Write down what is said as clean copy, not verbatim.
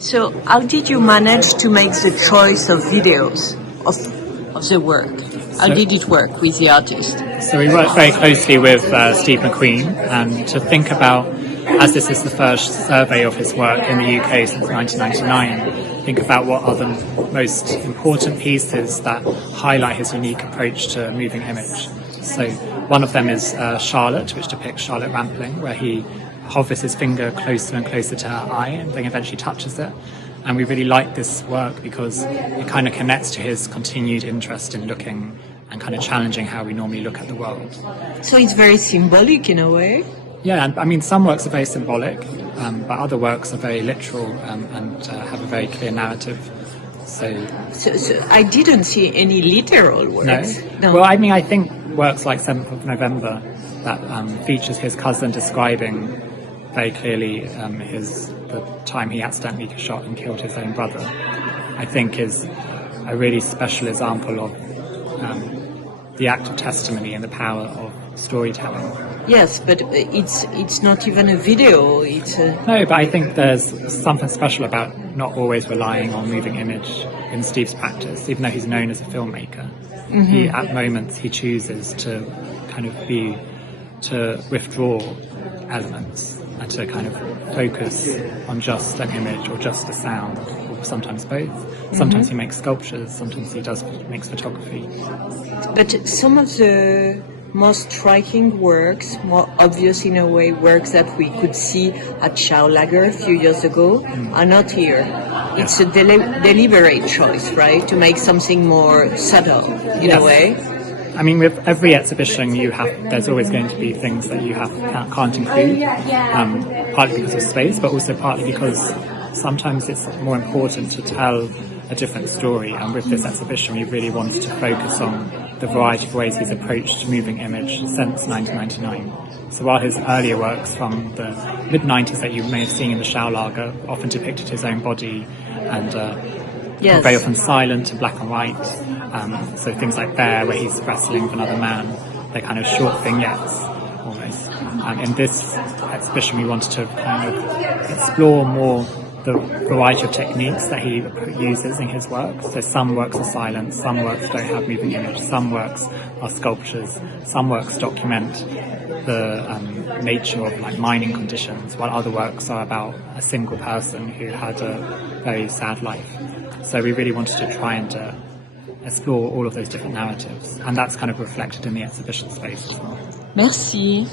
So how did you manage to make the choice of videos of the work? How did it work with the artist? So we worked very closely with Steve McQueen, and to think about, as this is the first survey of his work in the UK since 1999, think about what are the most important pieces that highlight his unique approach to moving image. So one of them is Charlotte, which depicts Charlotte Rampling, where he hovers his finger closer and closer to her eye and then eventually touches it. And we really like this work because it kind of connects to his continued interest in looking and kind of challenging how we normally look at the world. So it's very symbolic in a way? Yeah, and I mean, some works are very symbolic, but other works are very literal and have a very clear narrative. So I didn't see any literal works. No? Well, I mean, I think works like 7th of November that features his cousin describing very clearly the time he accidentally shot and killed his own brother, I think is a really special example of the act of testimony and the power of storytelling. Yes, but it's not even a video. No, but I think there's something special about not always relying on moving image in Steve's practice, even though he's known as a filmmaker. Mm-hmm. At moments he chooses to kind of to withdraw elements and to kind of focus on just an image or just a sound, or sometimes both. Mm-hmm. Sometimes he makes sculptures, sometimes he makes photography. But some of the most striking works, more obvious in a way, works that we could see at Schaulager a few years ago are not here. It's a deliberate choice, right, to make something more subtle in a way. I mean, with every exhibition, there's always going to be things that you can't include, partly because of space, but also partly because sometimes it's more important to tell a different story. And with this exhibition, we really wanted to focus on the variety of ways he's approached moving image since 1999. So while his earlier works from the mid-90s that you may have seen in the Schaulager often depicted his own body and very often silent and black and white, so things like There, where he's wrestling with another man, they're kind of short vignettes almost. In this exhibition we wanted to kind of explore more the variety of techniques that he uses in his work. So some works are silent, some works don't have moving image, some works are sculptures, some works document the nature of like mining conditions, while other works are about a single person who had a very sad life. So we really wanted to try and explore all of those different narratives, and that's kind of reflected in the exhibition space as well. Merci.